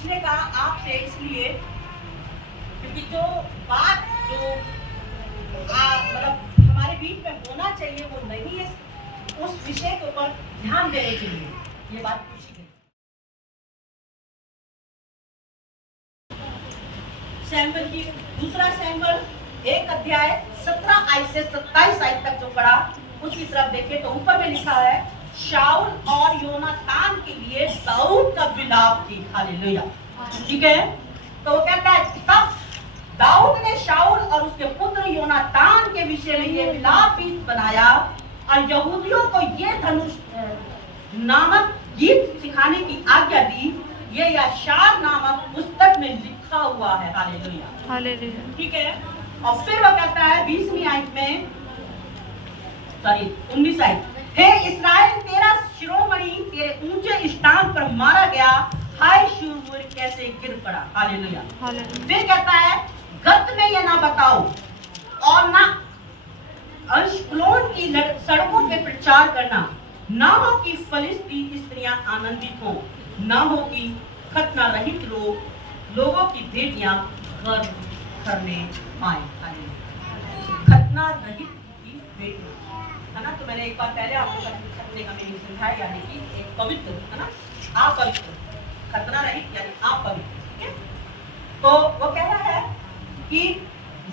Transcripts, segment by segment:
पूछने का आपसे इसलिए क्योंकि जो बात जो मतलब हमारे बीच में होना चाहिए वो नहीं है, उस विषय के ऊपर ध्यान देने के लिए ये बात पूछी गई। सैमुअल की दूसरा सैमुअल 1 अध्याय 17 आयत से 27 आयत तक जो पढ़ा उसकी तरफ देखें तो ऊपर में लिखा है शाऊल और योनातान के लिए दाऊद का विलाप थी। हालेलुया, ठीक है। तो वो कहता है तब दाऊद ने शाऊल और उसके पुत्र योनातान के विषय में ये विलाप गीत बनाया और यहूदियों को ये धनुष नामक गीत सिखाने की आज्ञा दी। ये यशार नामक पुस्तक में लिखा हुआ है। हालेलुया, हालेलुया, ठीक है। और फिर वो कहता है 20वीं आयत में 19 आयत, हे इस्राएल तेरा शिरोमणि तेरे ऊंचे स्थान पर मारा गया, हाय शूरवीर कैसे गिर पड़ा। हालेलुया, फिर कहता है गत में ये ना बताओ और ना अश्कलोन की सड़कों पे प्रचार करना, ना हो कि फलिस्ती स्त्रियां आनंदित हो, ना हो कि खतना रहित लोगों की बेटियां गर्भ करने पाए। खतना रहित की बेटियां, है ना। तो मैंने एक बार पहले आपको खतने का मीनिंग समझाया, यानी कि एक पवित्र, है ना, अपवित्र। खतना रहित यानी अपवित्र, ठीक है। तो वो कह रहा है कि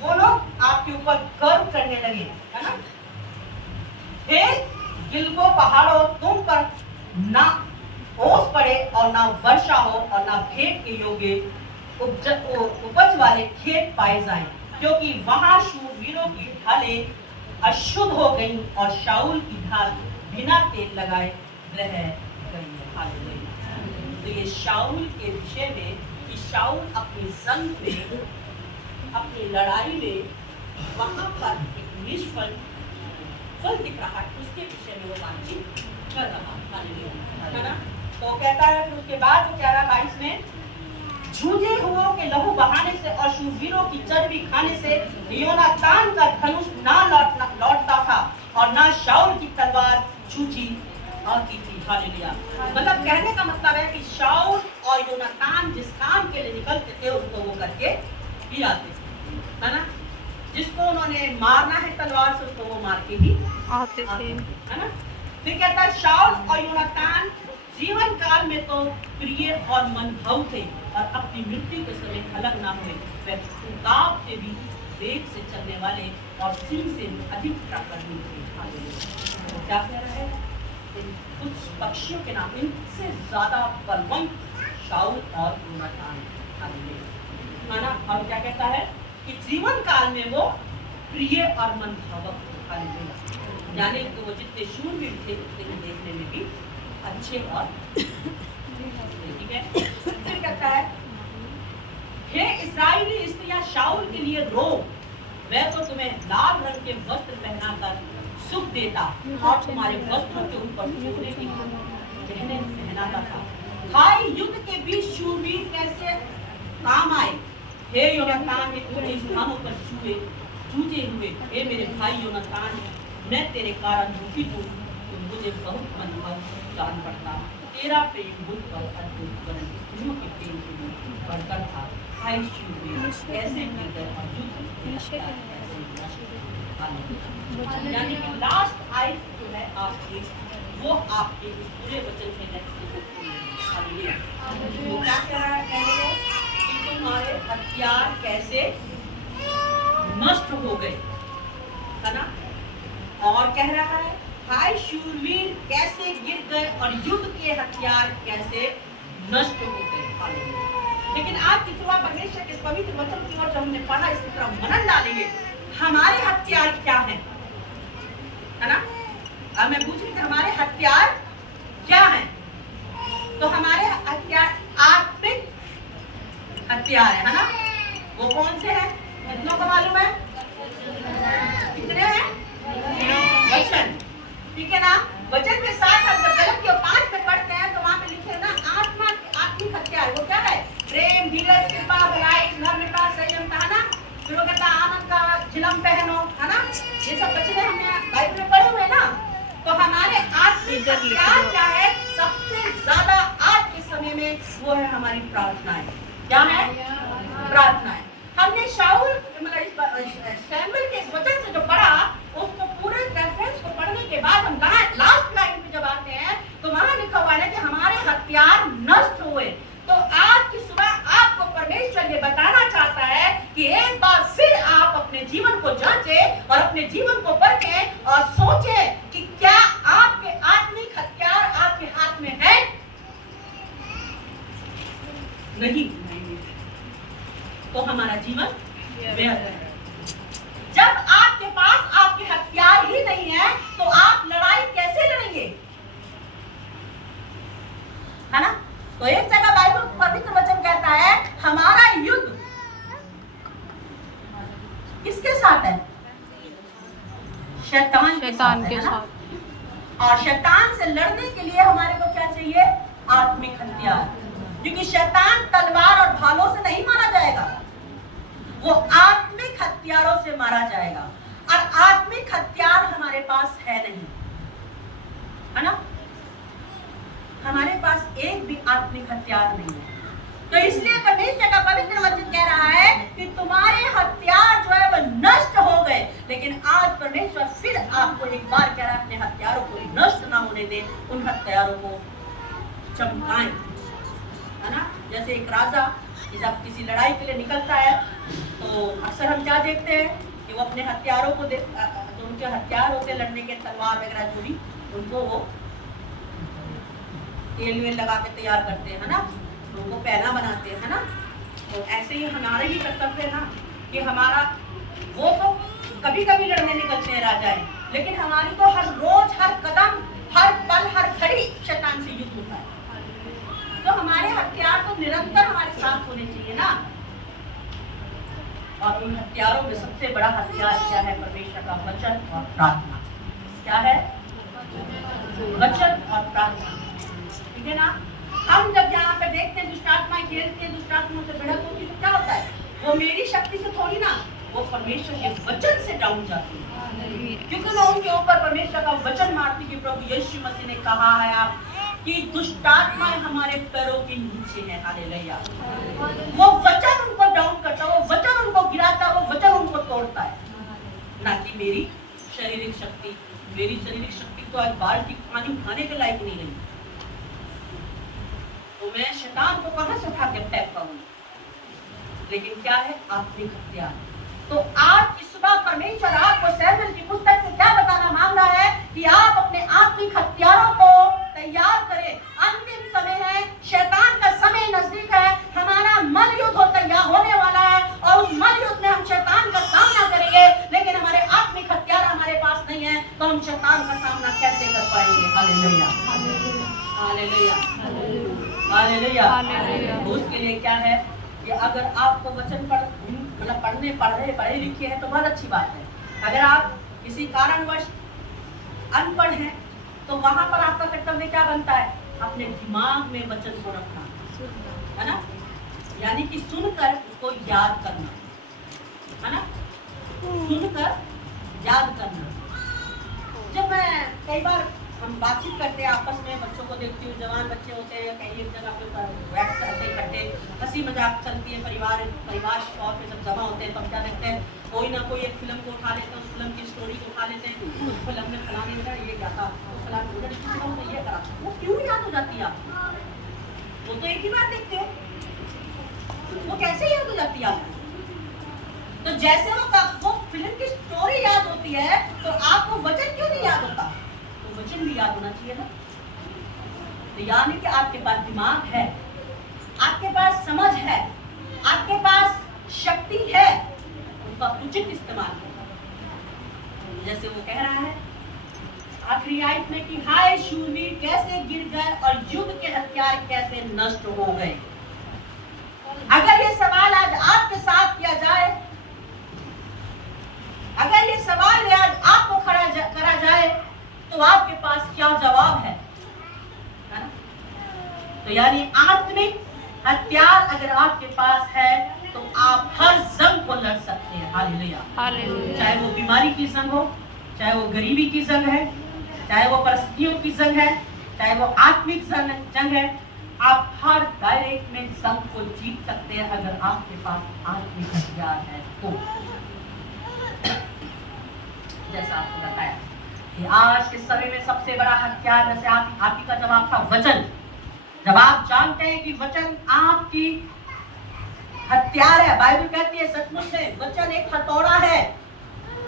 वो लोग आपके ऊपर गर्व करने लगे, है ना। हे गिलबो पहाड़ों तुम पर ना ओस पड़े और ना वर्षा हो और ना भेंट के योग्य उपज वाले खेत पाए जाएं, क्योंकि वहां शूरवीरों की ढालें अशुद्ध हो गई और शाऊल की ढाल बिना तेल लगाए रह गई है। हालेलुया। तो ये शाऊल के विषय में कि शाऊल अपनी जंग में, अपनी लड़ाई में वहां पर एक निष्फल फल दिख रहा है, उसके विषय में वो बातचीत कर रहा है ना। तो कहता है कि उसके बाद वो कह रहा 22 में झूठे हुओं के लहू बहाने से और शूरवीरों की चर्बी खाने से योनातान का धनुष ना लौटता था और ना शाऊल की तलवार छूची आती थी। हालेलुया। मतलब कहने का मतलब है कि शाऊल और योनातान जिस काम के लिए निकलते थे उसको वो करके ही आते थे, है ना। जिसको उन्होंने मारना है तलवार से उसको वो मार के ही आते थे, है ना। फिर कहता है शाऊल और योनातान जीवन काल में तो प्रिय और मनभाऊ थे और अपनी मृत्यु के समय अलग ना हुए। वे उताव से भी वेग से चलने वाले और सिंह से भी अधिक प्रकटनी थे। तो क्या कह रहा है, कुछ पक्षियों के नाम इनसे ज्यादा बलवंत शाऊल और योनातान, है ना। और क्या कहता है कि जीवन काल में वो प्रिय और मनभावक थे, यानी कि वो जितने शूरवीर थे उतने देखने में भी अच्छे और ठीक है। फिर कहता है हे इस्राएली स्त्रियां शाऊल के लिए रो, वह तो तुम्हें लाल रंग के वस्त्र पहनाकर सुख देता और तुम्हारे वस्त्रों के ऊपर सोने की गहने पहनाता था। हाय युद्ध के बीच शूरवीर कैसे काम आए, हे योनातान के पूरे स्थानों पर जूझे हुए, हे मेरे भाई योनातान मैं तेरे कारण दुखित हूँ, तो मुझे बहुत मनभाव जान पड़ता, तेरा प्रेम मुझ पर अद्भुत वरन स्त्रियों के प्रेम के लिए बढ़कर था। हाय शूरवीर कैसे गिर गए और युद्ध यानी कि लास्ट आयत जो है आपकी वो आपके पूरे वचन में वो क्या कह रहा है कि तुम्हारे हथियार कैसे नष्ट हो गए, है ना। और कह रहा है हाय शूरवीर कैसे गिर गए और युद्ध के हथियार कैसे नष्ट हो गए। लेकिन आज की सुबह परमेश्वर के पवित्र वचन की ओर जब हमने पढ़ा, इसकी तरफ मनन डालेंगे हमारे हथियार क्या है ना। अब मैं पूछ रही थी हमारे हथियार क्या हैं, तो हमारे हथियार आत्मिक हथियार है ना। वो कौन से हैं, कितनों को मालूम है, कितने हैं, वचन, ठीक है ना। वचन के साथ हम जब गलतियों 5 में पढ़ते हैं तो वहां पे लिखे ना आत्मिक हथियार, वो क्या है, प्रेम धीरज कृपा भलाई नम्रता संयम, है ना। फिर वो कहता आनंद का झिलम पहनो, है ना। ये सब वचन हमने बाइबल में पढ़े हुए ना। तो हमारे आत्मिक हथियार क्या है, सबसे ज्यादा आत्मिक के समय में, वो है हमारी प्रार्थनाएं। क्या है? प्रार्थनाएं। हमने शाऊल सैमुअल के इस वचन से जो पढ़ा, उसको पूरे रेफरेंस को पढ़ने के बाद हम लास्ट लाइन पे जब आते हैं तो वहां लिखा हुआ है कि हमारे हथियार नष्ट हुए। तो आज की सुबह आपको परमेश्वर ये बताना चाहता है कि एक बार फिर आप अपने जीवन को जांचें और अपने जीवन को परखें और सोचें कि क्या आपके आत्मिक हथियार आपके हाथ में है? नहीं, तो हमारा जीवन व्यर्थ है। जब आपके पास आपके हथियार ही नहीं है तो आप लड़ाई कैसे लड़ेंगे? है ना? तो एक जगह बाइबल पवित्र वचन कहता है हमारा युद्ध किसके साथ है? शैतान के साथ। और शैतान से लड़ने के लिए हमारे को क्या चाहिए? आत्मिक हथियार। क्योंकि शैतान तलवार और भालों से नहीं मारा जाएगा, वो आत्मिक हथियारों से मारा जाएगा। और आत्मिक हथियार हमारे पास है नहीं, है ना? हमारे पास एक भी आत्मिक हथियार नहीं है। तो इसलिए परमेश्वर का पवित्र वचन कह रहा है कि तुम्हारे हथियार जो है वो नष्ट हो गए। लेकिन आज परमेश्वर फिर आपको एक बार कह रहा है अपने हथियारों को नष्ट ना होने दें, उन हथियारों को चमकाएं, है ना? जैसे एक राजा जब किसी लड़ाई के लिए निकलता है तो अक्सर हम क्या देखते हैं कि वो अपने हथियारों को जो उनके हथियार होते लड़ने के, तलवार वगैरह जो भी, उनको वो तेल वेल लगा के तैयार करते हैं, है ना? तो उनको पहना बनाते हैं, है ना? तो ऐसे ही हमारे भी कर्तव्य है ना कि हमारा वो तो कभी कभी लड़ने निकलते हैं राजाएं, लेकिन हमारी तो हर रोज, हर कदम, हर पल, हर घड़ी शैतान से युद्ध होता है। तो हमारे हथियार तो निरंतर हमारे साथ होने चाहिए ना। और उन हथियारों में सबसे बड़ा हथियार क्या है? परमेश्वर का वचन और प्रार्थना। क्या है? वचन और प्रार्थना, ठीक है ना? हम जब यहाँ पे देखते हैं दुष्ट आत्माएं खेलती हैं, दुष्ट आत्माओं से भिड़ंत होती है, तो क्या होता है? वो मेरी शक्ति से थोड़ी ना, वो परमेश्वर के वचन से डाउन जाती है। क्योंकि मैं उनके ऊपर परमेश्वर का वचन मारती कि प्रभु यीशु मसीह ने कहा है आप कि दुष्ट आत्माएं हमारे पैरों के नीचे है। हालेलुया। वो वचन उनको डाउन करता है, वो वचन उनको गिराता है, वो वचन उनको तोड़ता है, ना कि मेरी शारीरिक शक्ति। मेरी शारीरिक शक्ति तो आज बाल्टी पानी खाने के लायक नहीं रही, तो मैं शैतान को कहां से उठा के फेंक पाऊंगी? लेकिन क्या है? आत्मिक हथियार। तो आज की सुबह परमेश्वर आपको सैमुएल की पुस्तक से क्या बताना मांग रहा है कि आप अपने आत्मिक हथियारों को तैयार करें। अंतिम समय है, शैतान का समय नजदीक है, हमारा मल युद्ध तैयार होने वाला है और उस मल युद्ध में हम शैतान का सामना करेंगे। लेकिन हमारे आत्मिक हथियार हमारे पास नहीं है तो हम शैतान का सामना कैसे कर पाएंगे? Hallelujah, hallelujah, hallelujah. उसके लिए क्या है कि अगर आपको वचन पढ़े लिखे हैं तो बहुत अच्छी बात है। अगर आप किसी कारणवश अनपढ़ हैं तो वहां पर आपका कर्तव्य क्या बनता है? अपने दिमाग में वचन को रखना, है ना? यानी कि सुनकर उसको याद करना, है ना? सुनकर याद करना। जब मैं कई बार हम बातचीत करते हैं आपस में, बच्चों को देखती हूँ, जवान बच्चे होते हैं कहीं एक जगह पे बैठ करते इकट्ठे, हंसी मजाक चलती है, परिवार के तौर पे जब जमा होते हैं तो हम क्या देखते हैं, कोई ना कोई एक फिल्म को उठा लेते हैं, उस फिल्म की स्टोरी को उठा लेते हैं, उस फिल्म में फलाने में ये क्या था, उस फलाने में ये करा, वो क्यों याद हो जाती है आपको? वो तो एक ही बात देखते हो, वो कैसे याद हो जाती है आपको? तो जैसे वो फिल्म की स्टोरी याद होती है तो आपको वचन क्यों नहीं याद होता? तो वचन भी याद होना चाहिए ना। तो यानी कि आपके पास दिमाग है, आपके पास समझ है, आपके पास शक्ति है, उसका उचित इस्तेमाल करें। जैसे वो कह रहा है आखिरी आयत में कि हाय शूरवीर कैसे गिर गए और युद्ध के हथियार कैसे नष्ट हो गए। अगर ये सवाल आज आपके साथ किया जाए, अगर ये सवाल आज आपको करा जाए तो आपके पास क्या जवाब है ना? तो यानी आत्मिक हथियार अगर आपके पास है तो आप हर जंग को लड़ सकते हैं। Hallelujah, hallelujah. चाहे वो बीमारी की जंग हो, चाहे वो गरीबी की जंग है, चाहे वो परिस्थितियों की जंग है, चाहे वो आत्मिक जंग है, आप हर डायरेक्ट में संघ को जीत सकते हैं अगर आपके पास आत्मिक हथियार है तो। जैसा आपको बताया कि आज के समय में सबसे बड़ा हथियार जैसे आप ही का जवाब था वचन। जब आप जानते हैं कि वचन आपकी हथियार है, बाइबल कहती है सचमुच में वचन एक हथौड़ा है,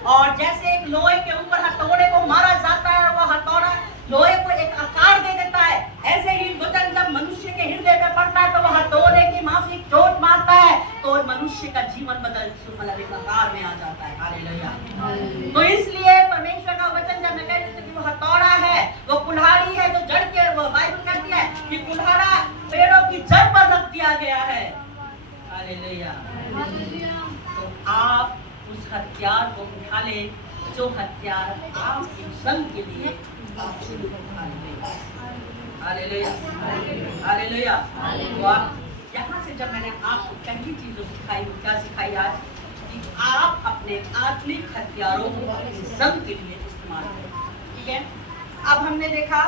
और जैसे एक लोहे के ऊपर हथौड़े को मारा जाता है, वो हथौड़ा लोहे को एक आकार दे देता है, ऐसे ही वचन जब मनुष्य के हृदय में पड़ता है तो वह हथौड़े की माफी चोट मारता है तो मनुष्य का जीवन बदल एक आकार में आ जाता है। हालेलुया। तो इसलिए परमेश्वर का वचन जब मैं कहती हूं कि वो हथौड़ा है, वो कुल्हाड़ी है जो जड़ के, वो बाइबल कहती है कि कुल्हाड़ा पेड़ों की जड़ पर रख दिया गया है। हालेलुया। तो आप उस हथियार को उठा ले जो हथियार आपके संग के लिए। हालेलुया। हालेलुया। तो आप यहाँ से जब मैंने आपको पहली चीज जो सिखाई, क्या सिखाई आज, कि आप अपने आत्मिक हथियारों को संग के लिए इस्तेमाल करें। ठीक है। अब हमने देखा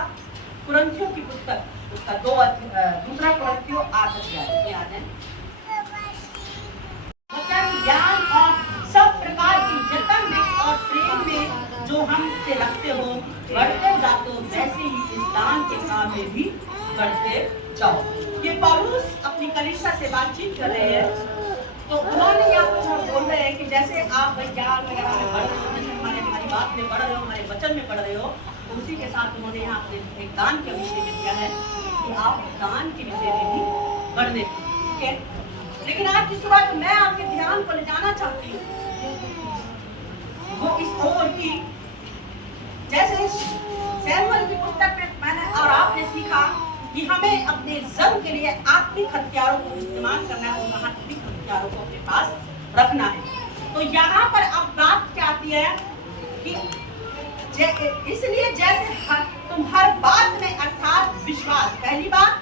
कुरिन्थियों की पुस्तक, उसका दूसरा कुरिन्थियों 8 अध्याय याद है। वचन, ज्ञान और सब प्रकार की जतन में और प्रेम में जो हमसे रखते हो, बढ़ते जाते हो, वैसे ही इस दान के काम में भी बढ़ते जाओ। ये पौलुस अपनी कलीसिया से बातचीत कर रहे हैं, तो उन्होंने यहाँ बोल रहे हैं कि जैसे आप ज्ञान वगैरह में बढ़ रहे हो, जैसे हमारी बात में बढ़ रहे हो, हमारे वचन में बढ़ रहे हो, उसी के साथ उन्होंने यहाँ अपने एक दान के विषय में दिया है कि आप दान के विषय में भी बढ़ने। ठीक है। लेकिन आज की सुबह मैं आपके ध्यान को ले जाना चाहती हूँ वो इस ओर की, जैसे सैमुअल की पुस्तक में मैंने और आपने सीखा कि हमें अपने संघ के लिए आत्मिक हथियारों को इस्तेमाल करना है, उन आत्मिक हथियारों को अपने पास रखना है। तो यहाँ पर अब बात क्या आती है कि इसलिए जैसे तुम हर बात में, अर्थात विश्वास, पहली बात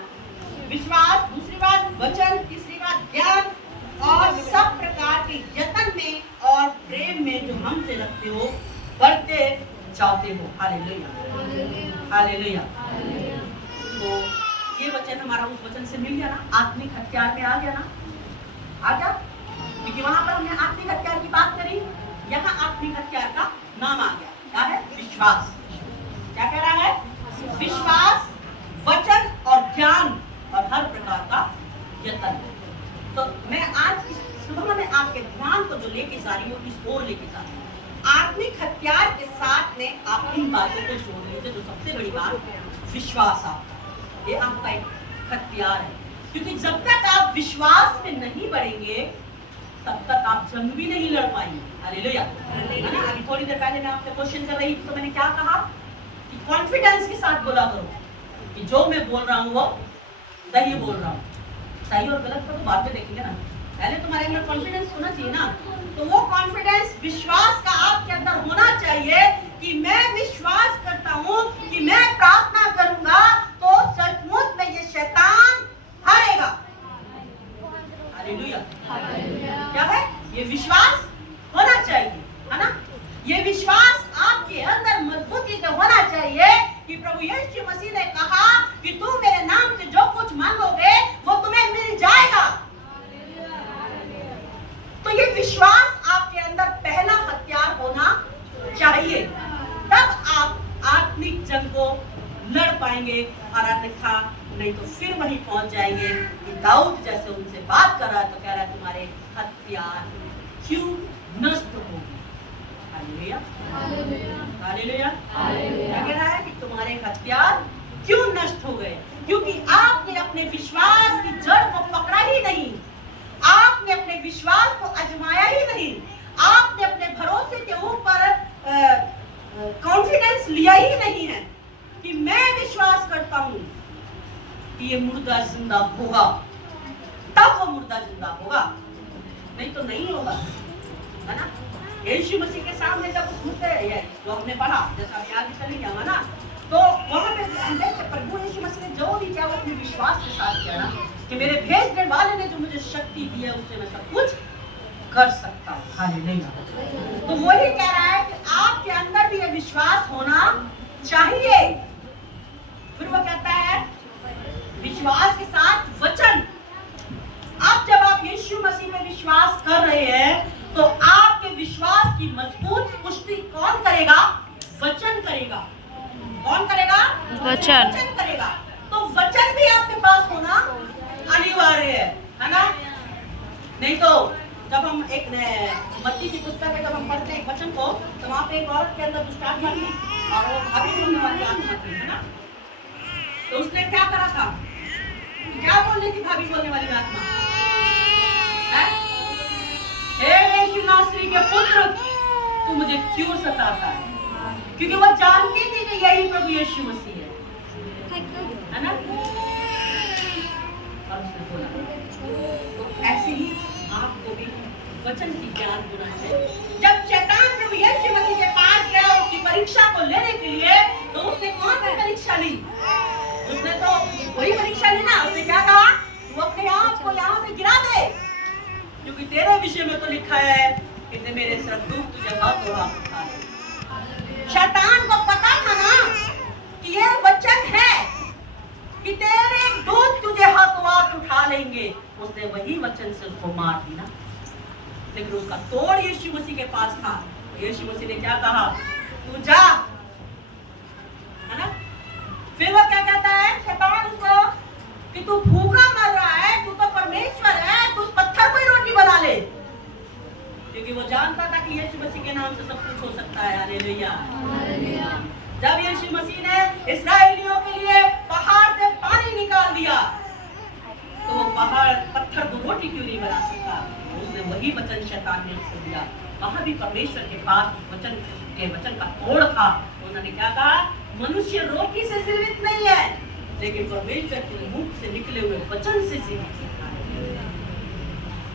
विश्वास, दूसरी बात वचन, तीसरी बात ज्ञान और सब प्रकार के यत्न में और प्रेम में जो हमसे रखते हो, बढ़ते जाते हो। हालेलुया। हालेलुया। तो ये वचन हमारा उस वचन से मिल गया ना, आत्मिक हथियार में आ गया ना, आ गया, क्योंकि वहां पर हमने आत्मिक हथियार की बात करी, यहाँ आत्मिक हथियार का नाम आ गया, क्या है? विश्वास। क्या कह रहा है? विश्वास, वचन और ज्ञान और हर प्रकार का यत्न। तो मैं आज इस सुबह में आपके ध्यान को जो लेके जा रही हूँ, इस ओर लेके जा रही हूँ। आत्मिक हथियार के साथ में आप इन बातों को जोड़ लीजिए। जो सबसे बड़ी बात, विश्वास आपका, ये आपका एक हथियार है, क्योंकि जब तक आप विश्वास में नहीं बढ़ेंगे तब तक आप जंग भी नहीं लड़ पाएंगे। हालेलुया। है ना? अभी थोड़ी देर पहले मैं आपसे क्वेश्चन कर रही थी, तो मैंने क्या कहा कि कॉन्फिडेंस के साथ बोला करो कि जो मैं बोल रहा हूँ वो सही बोल रहा हूँ। सही और गलत को तो बाद में देखेंगे ना, पहले तुम्हारे अंदर कॉन्फिडेंस होना चाहिए ना। तो वो कॉन्फिडेंस, विश्वास का आपके अंदर होना चाहिए कि मैं विश्वास करता हूँ कि मैं प्रार्थना करूंगा तो सचमुच में ये शैतान हारेगा। हालेलुया। क्या है? ये विश्वास होना चाहिए, है ना? ये विश्वास आपके अंदर मजबूती से होना चाहिए कि प्रभु यीशु मसीह ने कहा कि तुम मेरे नाम से जो कुछ मांगोगे वो तुम्हें मिल जाएगा। तो ये विश्वास आपके अंदर पहला हथियार होना चाहिए, तब आप आत्मिक जंग को लड़ पाएंगे। और अन्यथा नहीं तो फिर वहीं पहुंच जाएंगे कि दाऊद जैसे उनसे बात कर रहा है तो कह रहा है तुम्हारे हथियार क्यों नष्ट होगी। हालेलुया। हालेलुया। क्या कह रहा है कि तुम्हारे हथियार क्यों नष्ट हो गए? क्योंकि आपने अपने विश्वास की जड़ को पकड़ा ही नहीं, आपने अपने विश्वास को आजमाया ही नहीं, आपने अपने भरोसे के ऊपर कॉन्फिडेंस लिया ही नहीं है कि मैं विश्वास करता हूं कि ये मुर्दा जिंदा होगा, तब वो मुर्दा जिंदा होगा, नहीं तो नहीं होगा। है ना? यीशु मसीह के सामने जब उस मुद्दे जो हमने पढ़ा, जैसा अभी आगे चलेंगे हम, है ना, तो वहां पे प्रभु यीशु मसीह ने जो भी किया वो अपने विश्वास के साथ किया ना, कि मेरे भेजने वाले ने जो मुझे शक्ति दी है उससे मैं सब कुछ कर सकता हूँ। हालेलुया। तो वही कह रहा है कि आपके अंदर भी ये विश्वास होना चाहिए। फिर वो कहता है विश्वास के साथ वचन। अब जब आप यीशु मसीह में विश्वास कर रहे हैं तो आपके विश्वास की मजबूत पुष्टि कौन करेगा? वचन करेगा। कौन करेगा? वचन करेगा। तो वचन भी आपके पास होना अनिवार्य है ना? नहीं तो जब हम एक मत्ती की पुस्तक में जब हम पढ़ते हैं वचन को, तो वहाँ पे एक औरत के अंदर दुष्टात्मा थी और वो भाभी बोलने वाली आत्मा थी, है ना? तो उसने क्या करा था? क्या बोल रही थी भाभी बोलने वाली आत्मा? हे यीशु नासरी के पुत्र, तू मुझे क्यों सताता है? क्योंकि वो जानती थी कि यही प्रभु यीशु मसीह है ना? और उसने बोला, तो ऐसे ही आपको भी वचन की ज्ञान होना चाहिए। जब शैतान प्रभु यीशु मसीह के पास गया उसकी परीक्षा को लेने के लिए, तो उसने कौन सी परीक्षा ली? उसने तो वही परीक्षा ली ना। उसने क्या कहा? तू अपने आप को यहाँ से गिरा दे, क्योंकि तेरे विषय में तो लिखा है कि मेरे सरदूत तुझे हाथों हाथ उठा ले। शैतान को पता था ना कि ये वचन है कि तेरे दूत तुझे हाथों हाथ उठा लेंगे। उसने वही वचन से उसको मार दिया, लेकिन उसका तोड़ यीशु मसीह के पास था। यीशु मसीह ने क्या कहा? तू जा, है ना? फिर वो क्या कहता है शैतान उसको कि तू भूखा मर रहा है, तू तो परमेश्वर है, तू उस पत्थर को ही रोटी बना ले। क्योंकि वो जानता था कि यीशु मसीह के नाम से सब कुछ हो सकता है। हालेलुया। जब यीशु मसीह ने इस्राएलियों के लिए पहाड़ से पानी निकाल दिया, तो वो पहाड़ पत्थर को रोटी क्यों नहीं बना सकता? उसने वही वचन शैतान ने उसको दिया। वहां भी परमेश्वर के पास वचन का तोड़ था। उन्होंने क्या कहा? मनुष्य रोटी से जीवित नहीं है, लेकिन परमेश्वर के मुख से निकले हुए वचन से जीवित है।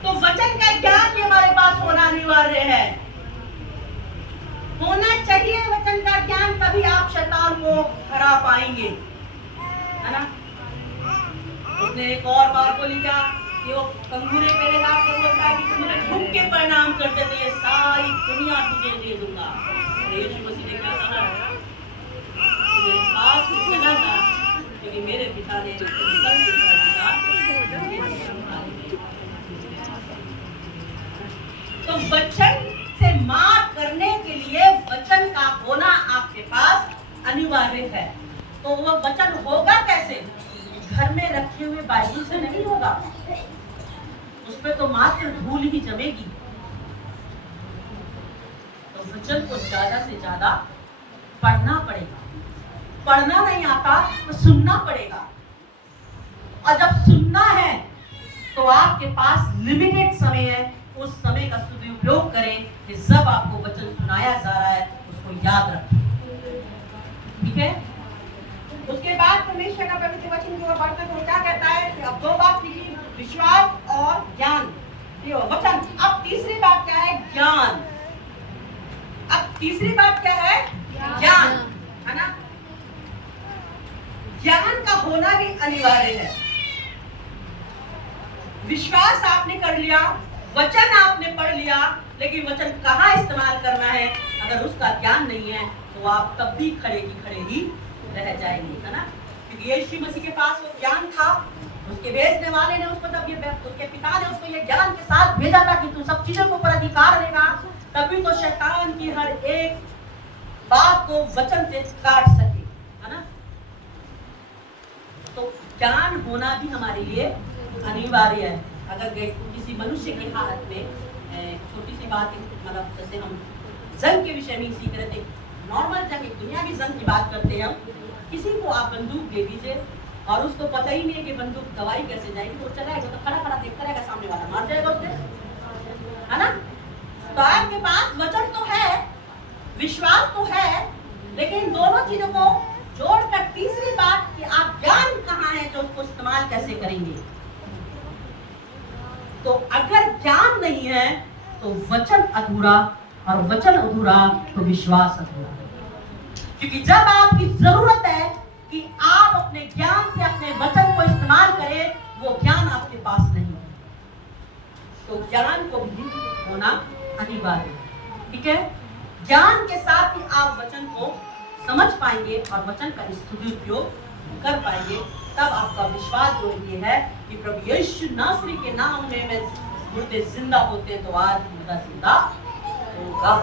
तो वचन का ज्ञान भी हमारे पास होना अनिवार्य है, होना चाहिए वचन का ज्ञान, तभी आप शैतान को हरा पाएंगे, है ना? उसने एक और बात बोली क्या कि वो कंगूरे पे लगा के बोलता है कि मुझे भूख के परिणाम कर दे, ये सारी दुनिया तुझे दे दूंगा। यीशु मसीह ने क्या कहा? मेरे पास चला जा, क्योंकि मेरे पिता ने तो वचन से मार करने के लिए वचन का होना आपके पास अनिवार्य है। तो वो वचन होगा कैसे? घर में रखे हुए बाइबल से नहीं होगा, उस पे तो मात्र धूल ही जमेगी। तो वचन को ज्यादा से ज्यादा पढ़ना पड़ेगा। पढ़ना नहीं आता तो सुनना पड़ेगा, और जब सुनना है तो आपके पास लिमिटेड समय है, उस समय का सदुपयोग करें कि जब आपको वचन सुनाया जा रहा है उसको याद रखें। ठीक है? उसके बाद परमेश्वर का पवित्र वचन जो पढ़ते तो क्या कहता है कि अब दो बात सीखी, विश्वास और ज्ञान, ये वचन। अब तीसरी बात क्या है? ज्ञान। अब तीसरी बात क्या है? ज्ञान, है ना? ज्ञान का होना भी अनिवार्य है। विश्वास आपने कर लिया, वचन आपने पढ़ लिया, लेकिन वचन कहाँ इस्तेमाल करना है अगर उसका ज्ञान नहीं है तो आप तब भी खड़े की खड़े ही रह जाएंगे, है ना? क्योंकि यीशु मसीह के पास वो ज्ञान था, उसके भेजने वाले ने उसको तब उसके पिता ने उसको ये ज्ञान के साथ भेजा था कि तू सब चीजों को पर अधिकार लेगा, तभी तो शैतान की हर एक बात को वचन से काट सके, है ना? तो ज्ञान होना भी हमारे लिए अनिवार्य है। अगर किसी मनुष्य के हाथ में छोटी सी बात, मतलब जैसे हम जंग के विषय में सीख रहे थे, नॉर्मल जंग, दुनियावी जंग की बात करते हैं हम, किसी को आप बंदूक दे दीजिए और उसको पता ही नहीं है कि बंदूक दवाई कैसे जाएगी, तो चलाएगा तो खड़ा खड़ा देखता रहेगा, सामने वाला मार जाएगा उससे, है ना? तो आपके पास वचन तो है, विश्वास तो है, लेकिन दोनों चीजों को जोड़कर तीसरी बात कि आप ज्ञान कहाँ है जो उसको इस्तेमाल कैसे करेंगे। तो अगर ज्ञान नहीं है तो वचन अधूरा, और वचन अधूरा तो विश्वास अधूरा। क्योंकि जब आपकी जरूरत है कि आप अपने ज्ञान से अपने वचन को इस्तेमाल करें, वो ज्ञान आपके पास नहीं है, तो ज्ञान को भी होना अनिवार्य है। ठीक है? ज्ञान के साथ ही आप वचन को समझ पाएंगे और वचन का सदुपयोग कर पाएंगे। तब आपका विश्वास जो ये है कि प्रभु यीशु नासरी के नाम में मुर्दे जिंदा होते तो आज मुर्दा जिंदा होगा।